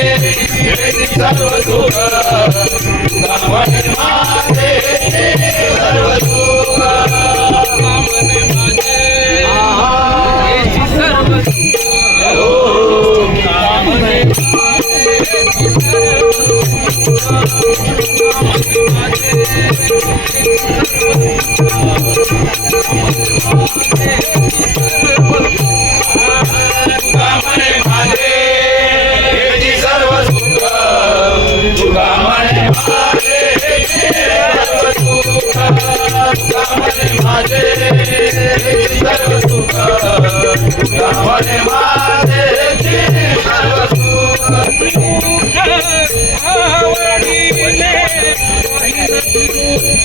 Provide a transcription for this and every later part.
ele está doido, né? tamanho tá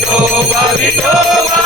Vithoba विठोबा